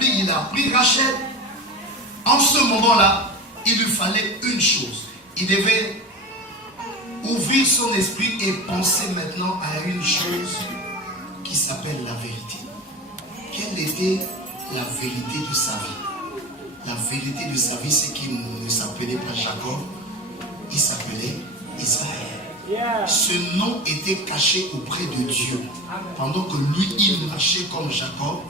il a pris Rachel. En ce moment-là, il lui fallait une chose. Il devait ouvrir son esprit et penser maintenant à une chose qui s'appelle la vérité. Quelle était la vérité de sa vie? La vérité de sa vie, c'est qu'il ne s'appelait pas Jacob, il s'appelait Israël. Ce nom était caché auprès de Dieu. Pendant que lui, il marchait comme Jacob,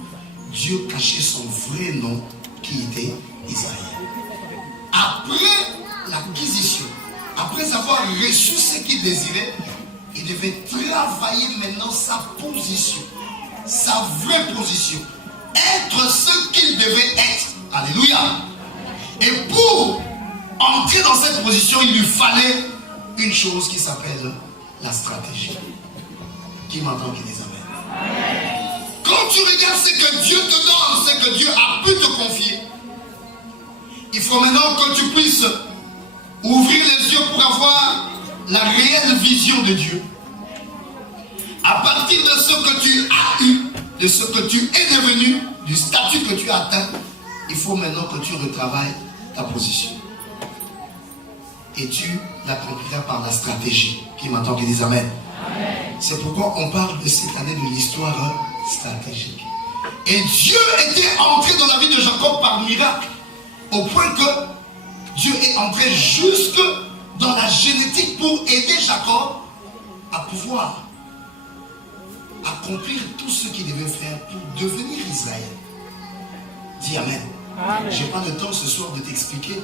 Dieu cachait son vrai nom qui était Israël. Après l'acquisition, après avoir reçu ce qu'il désirait, il devait travailler maintenant sa position, sa vraie position, être ce qu'il devait être. Alléluia. Et pour entrer dans cette position, il lui fallait une chose qui s'appelle la stratégie. Qui m'entend, qui les amène? Quand tu regardes ce que Dieu te donne, ce que Dieu a pu te confier, il faut maintenant que tu puisses ouvrir les yeux pour avoir la réelle vision de Dieu. À partir de ce que tu as eu, de ce que tu es devenu, du statut que tu as atteint, il faut maintenant que tu retravailles ta position. Et tu l'accompliras par la stratégie. Qui m'entend, qui dit Amen. C'est pourquoi on parle de cette année de l'histoire stratégique. Et Dieu était entré dans la vie de Jacob par miracle, au point que Dieu est entré jusque dans la génétique pour aider Jacob à pouvoir accomplir tout ce qu'il devait faire pour devenir Israël. Dis Amen. Je n'ai pas le temps ce soir de t'expliquer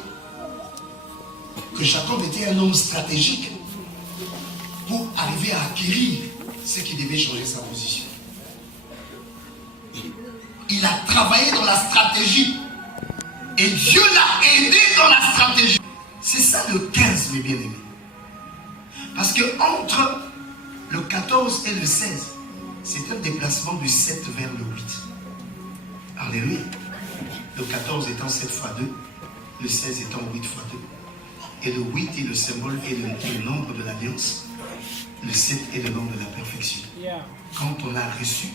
que Jacob était un homme stratégique pour arriver à acquérir ce qui devait changer sa position. Il a travaillé dans la stratégie et Dieu l'a aidé dans la stratégie. C'est ça le 15, mes bien-aimés. Parce que entre le 14 et le 16, c'est un déplacement du 7 vers le 8. Alléluia. Le 14 étant 7 fois 2, le 16 étant 8 fois 2. Et le 8 est le symbole et le nombre de l'alliance. Le 7 est le nombre de la perfection. Quand on a reçu,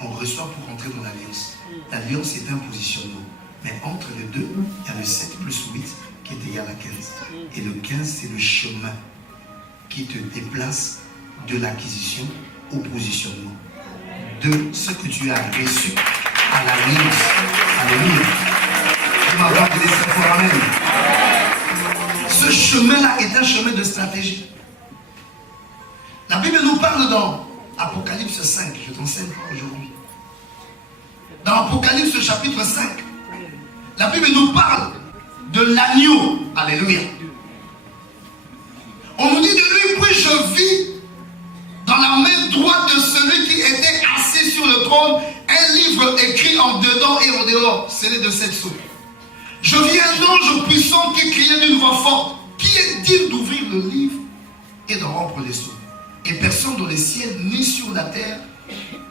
on reçoit pour entrer dans l'alliance. L'alliance est un positionnement. Mais entre les deux, il y a le 7 plus 8 qui est égal à 15. Et le 15, c'est le chemin qui te déplace de l'acquisition au positionnement. De ce que tu as reçu à l'alliance. Alléluia. Tu m'entends dire ça pour Amen. Ce chemin-là est un chemin de stratégie. La Bible nous parle dans Apocalypse 5. Je t'enseigne pas aujourd'hui. Dans Apocalypse chapitre 5, la Bible nous parle de l'agneau. Alléluia. On nous dit de lui, puis je vis dans la main droite de celui qui était assis sur le trône un livre écrit en dedans et en dehors, scellé de 7 sceaux. Je vis un ange puissant qui criait d'une voix forte: qui est digne d'ouvrir le livre et d'en rompre les sceaux? Et personne dans les ciels, ni sur la terre,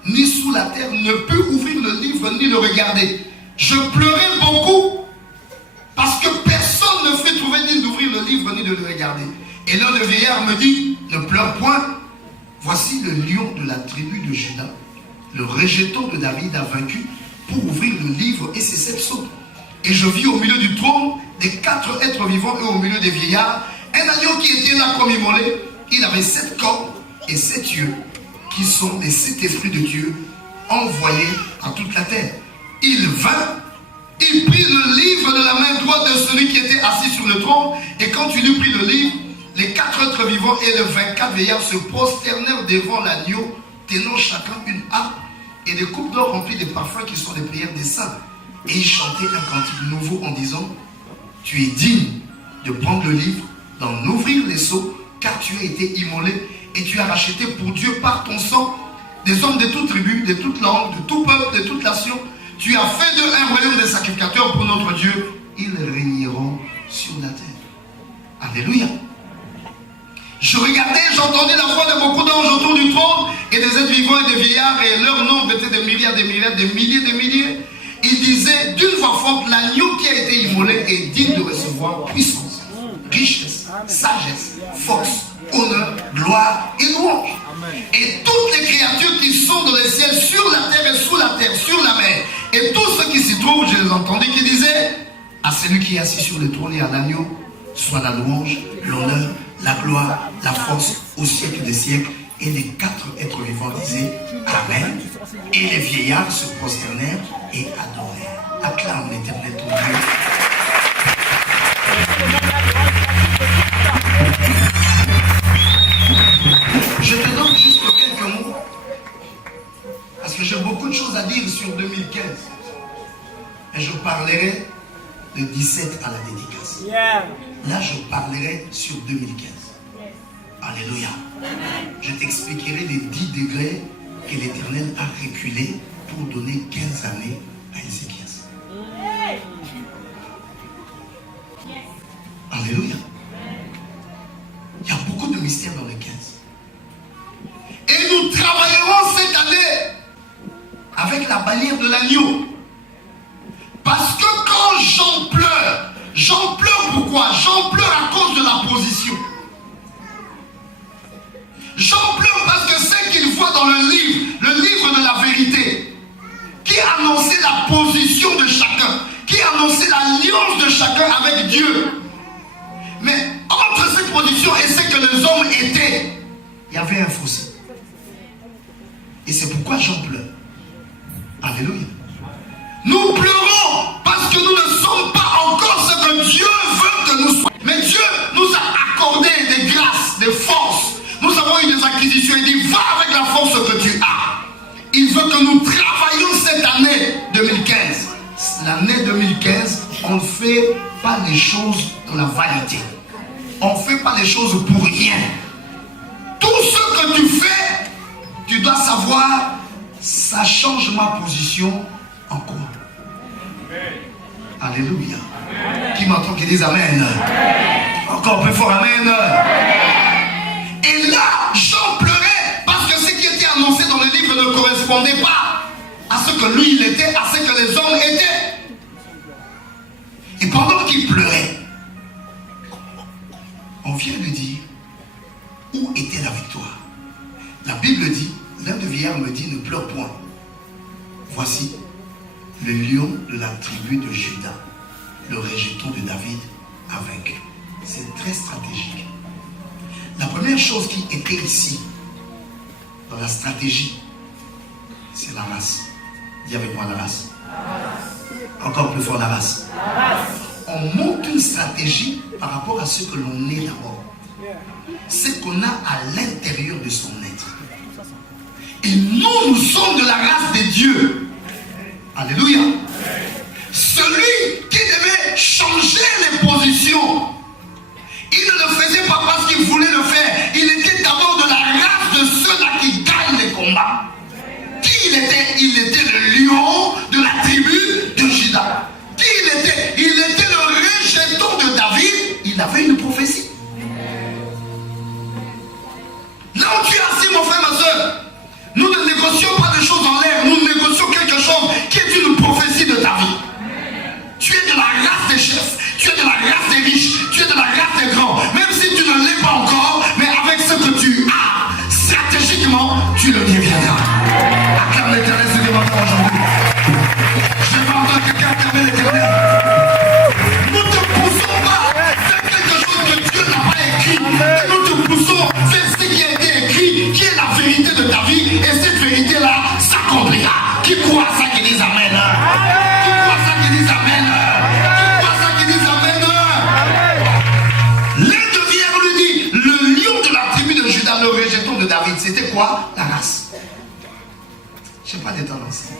ni sous la terre, ne put ouvrir le livre ni le regarder. Je pleurais beaucoup parce que personne ne fut trouvé digne d'ouvrir le livre ni de le regarder. Et l'un des vieillards me dit: ne pleure point. Voici le lion de la tribu de Juda, le rejeton de David a vaincu pour ouvrir le livre et ses 7 sceaux. Et je vis au milieu du trône des 4 êtres vivants et au milieu des vieillards un agneau qui était là comme immolé. Il avait 7 cornes et 7 yeux, qui sont les 7 esprits de Dieu envoyés à toute la terre. Il vint, il prit le livre de la main droite de celui qui était assis sur le trône, et quand il eut pris le livre, les 4 êtres vivants et les 24 vieillards se prosternèrent devant l'agneau, tenant chacun une harpe et des coupes d'or remplies de parfums qui sont les prières des saints. Et ils chantaient un cantique nouveau en disant: tu es digne de prendre le livre, d'en ouvrir les sceaux, car tu as été immolé et tu as racheté pour Dieu par ton sang des hommes de toute tribu, de toute langue, de tout peuple, de toute nation. Tu as fait d'eux un royaume de sacrificateurs pour notre Dieu. Ils régneront sur la terre. Alléluia. Je regardais, j'entendais la voix de beaucoup d'anges autour du trône et des êtres vivants et des vieillards, et leur nombre était de milliards, des milliards, des milliers, des milliers. Ils disaient d'une voix forte: l'agneau qui a été immolé est digne de recevoir puissance, richesse, sagesse, force, honneur, gloire et louange. Et toutes les créatures qui sont dans les ciels, sur la terre et sous la terre, sur la mer Et tous ceux qui s'y trouvent, je les entendais qui disaient, à celui qui est assis sur le trône et à l'agneau, soit la louange, l'honneur, la gloire, la force au siècle des siècles. Et les 4 êtres vivants disaient Amen. Et les vieillards se prosternèrent et adorèrent. Acclame l'Éternel ton Dieu. Je te donne juste quelques mots, parce que j'ai beaucoup de choses à dire sur 2015. Et je parlerai de 17 à la dédicace. Là, je parlerai sur 2015. Alléluia. Je t'expliquerai les 10 degrés que l'Éternel a reculés pour donner 15 années à Ézéchias. Alléluia. Il y a beaucoup de mystères dans le 15. Et nous travaillerons cette année avec la bannière de l'agneau. Parce que quand j'en pleure pourquoi? J'en pleure à cause de la position. J'en pleure parce que c'est qu'il voit dans le livre de la vérité, qui annonçait la position de chacun, qui annonçait l'alliance de chacun avec Dieu. Mais entre cette position et ce que les hommes étaient, il y avait un fossé. Et c'est pourquoi j'en pleure. Alléluia. Nous pleurons parce que nous ne sommes pas encore ce que Dieu veut que nous soyons. Mais Dieu nous a accordé des grâces, des forces. Nous avons eu des acquisitions. Il dit, va avec la force que tu as. Il veut que nous travaillions cette année 2015. L'année 2015, on ne fait pas les choses pour la vanité. On ne fait pas les choses pour rien. Tout ce que tu fais, tu dois savoir, ça change ma position en quoi? Alléluia. Qui m'entend qui dise Amen? Encore plus fort, Amen. Et là, j'en pleurais parce que ce qui était annoncé dans le livre ne correspondait pas à ce que lui il était, à ce que les hommes étaient. Et pendant qu'il pleurait, on vient lui dire où était la victoire. La Bible dit, l'un des vieillards me dit, ne pleure point. Voici le lion de la tribu de Juda, le rejeton de David a vaincu. C'est très stratégique. La première chose qui était ici, dans la stratégie, c'est la race. Dis avec moi la race. Encore plus fort la race. On monte une stratégie par rapport à ce que l'on est d'abord. Ce qu'on a à l'intérieur de son être. Et nous sommes de la race des dieux. Alléluia. Celui qui devait changer les positions, il ne le faisait pas parce qu'il voulait le faire. Il était d'abord de la race de ceux-là qui gagnent les combats. Qui il était? Il était le lion de la tribu de Juda. Qui il était? Il était le rejeton de David. Il avait une prophétie. Là où tu es assis, mon frère, ma soeur, nous ne négocions pas des choses en l'air. Nous négocions quelque chose qui est une prophétie de ta vie. Tu es de la race des chefs. Tu es de la race des riches. Tu es de la race des grands. Même si tu ne l'es pas encore, mais avec ce que tu as, stratégiquement, tu le deviendras. Acclame l'Éternel, ce que m'entend aujourd'hui. Je vais entendre quelqu'un acclamer l'Éternel. Nous ne te poussons pas faire quelque chose que Dieu n'a pas écrit. Et nous te poussons faire ce qui a été écrit, qui est la vérité de ta vie. Et cette vérité-là s'accomplira. Qui croit à ça qui dit Amen? Qui croit à ça qui dit Amen? Qui croit à ça qui dit Amen? L'un de vieillards lui dit, le lion de la tribu de Juda, le rejeton de David, c'était quoi? La race. Je n'ai pas de temps d'enseigner.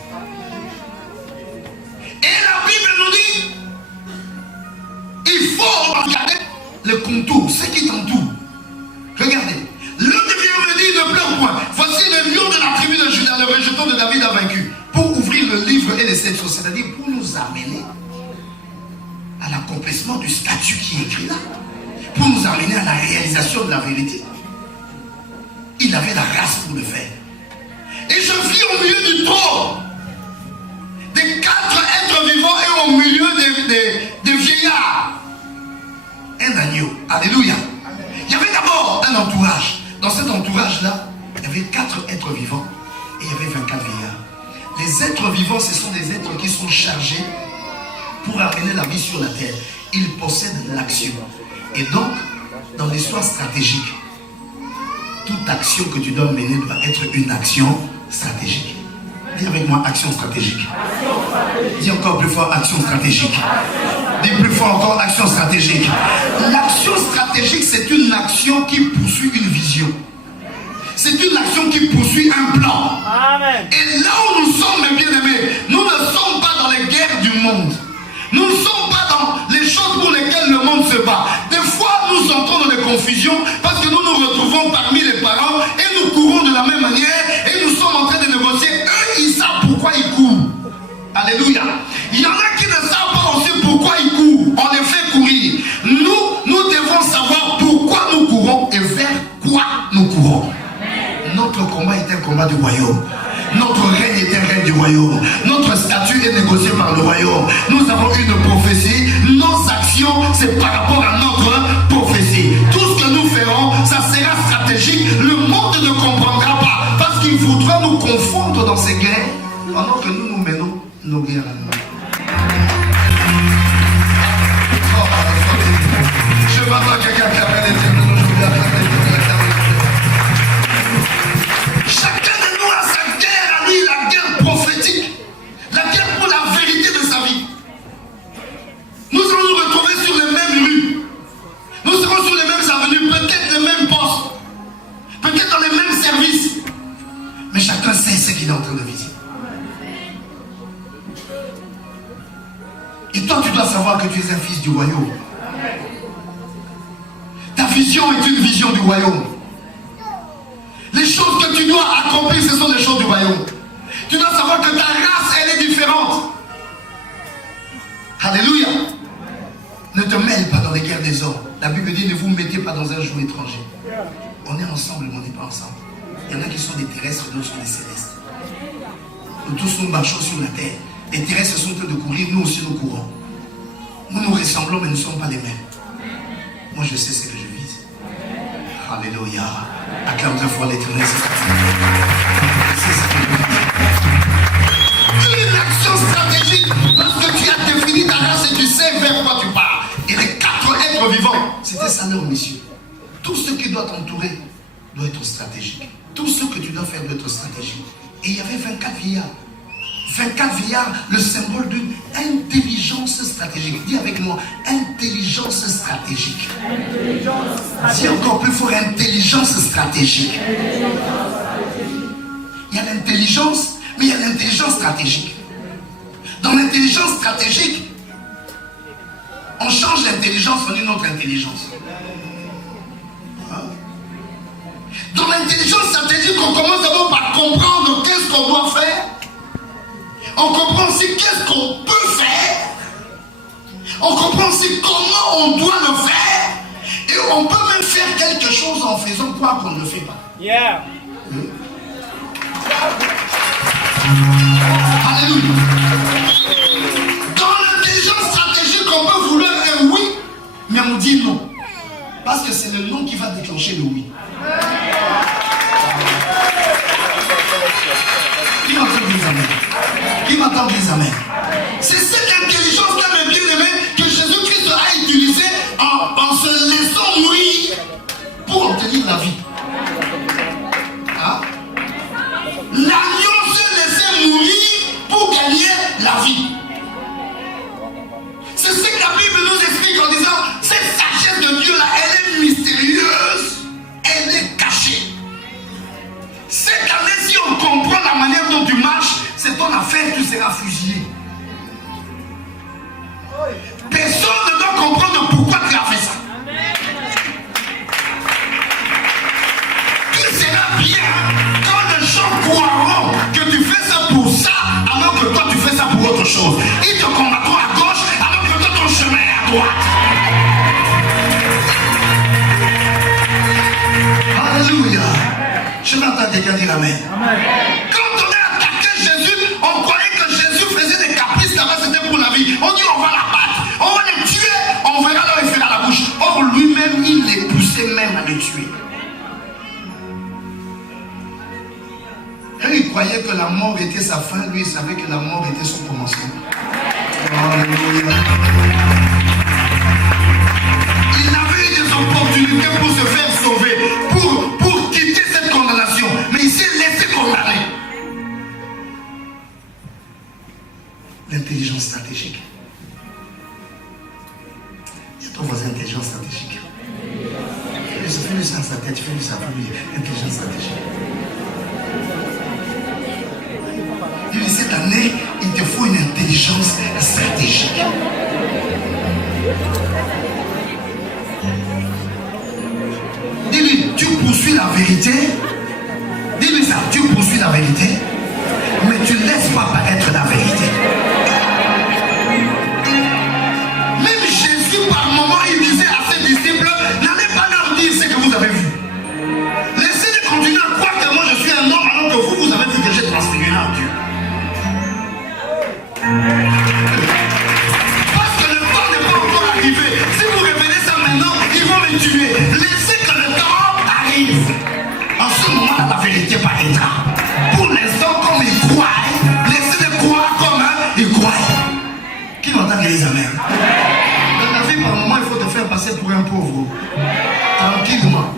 Et la Bible nous dit, il faut regarder le contour, ce qui t'entoure. Regardez. L'un des vieillards me dit, ne pleure point. Voici le lion de la tribu de Juda, le rejeton de David a vaincu. Pour ouvrir le livre et les 7 choses, c'est-à-dire pour nous amener à l'accomplissement du statut qui est écrit là. Pour nous amener à la réalisation de la vérité. Il avait la race pour le faire. Et je vis au milieu du trône des 4 êtres vivants et au milieu des vieillards. Un agneau. Alléluia. Il y avait d'abord un entourage. Dans cet entourage-là, il y avait 4 êtres vivants et il y avait 24 vieillards. Les êtres vivants, ce sont des êtres qui sont chargés pour amener la vie sur la terre. Ils possèdent l'action. Et donc, dans l'histoire stratégique, toute action que tu dois mener doit être une action stratégique. Dis avec moi, action stratégique. Dis encore plus fort, action stratégique. Dis plus fort encore, action stratégique. L'action stratégique, c'est une action qui poursuit une vision. C'est une action qui poursuit un plan. Amen. Et là où nous sommes, mes bien-aimés, nous ne sommes pas dans les guerres du monde. Nous ne sommes pas dans les choses pour lesquelles le monde se bat. Des fois, nous entrons dans des confusions parce que nous nous retrouvons parmi les parents et nous courons de la même manière et nous sommes en train de négocier. Eux, ils savent pourquoi ils courent. Alléluia. Il y en a qui ne savent pas aussi pourquoi ils courent. On les fait courir. Nous devons savoir pourquoi nous courons et vers quoi nous courons. Notre combat est un combat du royaume. Notre règne est un règne du royaume. Notre statut est négocié par le royaume. Nous avons une prophétie. Nos actions, c'est par rapport à notre prophétie. Tout ce que nous ferons, ça sera stratégique. Le monde ne comprendra pas. Parce qu'il faudra nous confondre dans ces guerres pendant que nous menons nos guerres à nous. Je vais avoir quelqu'un qui appelle l'éternel aujourd'hui. Chacun de nous a sa guerre à lui, la guerre prophétique, la guerre pour la vérité de sa vie. Nous allons nous retrouver sur les mêmes rues, nous serons sur les mêmes avenues, peut-être les mêmes postes, peut-être dans les mêmes services, mais chacun sait ce qu'il est en train de vivre. Et toi, tu dois savoir que tu es un fils du royaume. Ta vision est une vision du royaume. Les choses que tu dois accomplir, ce sont les choses du royaume. Tu dois savoir que ta race, elle est différente. Alléluia. Ne te mêle pas dans les guerres des hommes. La Bible dit, ne vous mettez pas dans un joug étranger. On est ensemble, mais on n'est pas ensemble. Il y en a qui sont des terrestres, d'autres sont des célestes. Nous tous, nous marchons sur la terre. Les terrestres sont en train de courir, nous aussi nous courons. Nous nous ressemblons, mais nous ne sommes pas les mêmes. Moi, je sais ce que je vise. Alléluia. Acclame très fort l'éternel. Une action stratégique parce que tu as défini ta race et tu sais vers quoi tu pars. Et les 4 êtres vivants, c'était ça leur mission. Tout ce qui doit t'entourer doit être stratégique. Tout ce que tu dois faire doit être stratégique. Et il y avait 24 vieillards. 24 vieillards, le symbole d'une intelligence stratégique. Dis avec moi, intelligence stratégique. Dis encore plus fort, intelligence stratégique. Il y a l'intelligence, mais il y a l'intelligence stratégique. Dans l'intelligence stratégique, on change l'intelligence en une autre intelligence. Dans l'intelligence stratégique, on commence d'abord par comprendre qu'est-ce qu'on doit faire. On comprend aussi qu'est-ce qu'on peut faire. On comprend aussi comment on doit le faire. Et on peut même faire quelque chose en faisant quoi qu'on ne le fait pas. Yeah. Alléluia. Dans l'intelligence stratégique, on peut vouloir un oui, mais on dit non. Parce que c'est le non qui va déclencher le oui. Qui m'entend des amens? Qui m'entend des amens? C'est cette intelligence-là, mes bien-aimés, que Jésus-Christ a utilisée en se laissant mourir pour obtenir la vie. Hein? L'agneau se laissait mourir pour gagner la vie. C'est ce que la Bible nous explique en disant, cette sagesse de Dieu-là, elle est mystérieuse, elle est cachée. Cette année, si on comprend la manière dont tu marches, c'est ton affaire, tu seras fusillé. Personne ne doit comprendre pourquoi tu as fait ça. Tu seras bien quand les gens croiront que tu fais ça pour ça, alors que toi tu fais ça pour autre chose. Ils te combattront à gauche, alors que toi ton chemin est à droite. Alléluia. Je vais entendre quelqu'un dire amen. Quand on a attaqué Jésus, on croyait que Jésus faisait des caprices là-bas, c'était pour la vie. On dit on va la battre, on va les tuer, on verra leur effet à la bouche. Or lui-même, il les poussait même à les tuer. Et il croyait que la mort était sa fin, lui il savait que la mort était son commencement. Alléluia. Il avait eu des opportunités pour se faire sauver, pour quitter cette condamnation, mais il s'est laissé condamner. L'intelligence stratégique. C'est ton voisin, intelligence stratégique. Fais-le ça dans sa tête, fais-le ça, intelligence stratégique. Il dit, cette année, il te faut une intelligence stratégique. Dis-lui, tu poursuis la vérité. Dis-lui ça, tu poursuis la vérité, mais tu ne laisses pas paraître la vérité. Même Jésus, par moment, il disait à ses disciples, n'allez pas leur dire ce que vous avez vu. Laissez-les continuer à croire que moi je suis un homme, alors que vous avez vu que j'ai transfiguré en Dieu. Parce que le temps n'est pas encore arrivé. Si vous révélez ça maintenant, ils vont me tuer. Laissez que le temps arrive. En ce moment-là, la vérité paraîtra. Pour l'instant, comme ils croient, laissez-les croire comme ils croient. Qui m'entend dire les amens? Dans la vie, par moment, il faut te faire passer pour un pauvre. Tranquillement.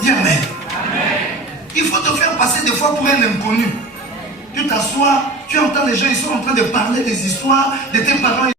Dis amen. Il faut te faire passer des fois pour un inconnu. Tu t'assois, tu entends les gens, ils sont en train de parler des histoires de tes parents.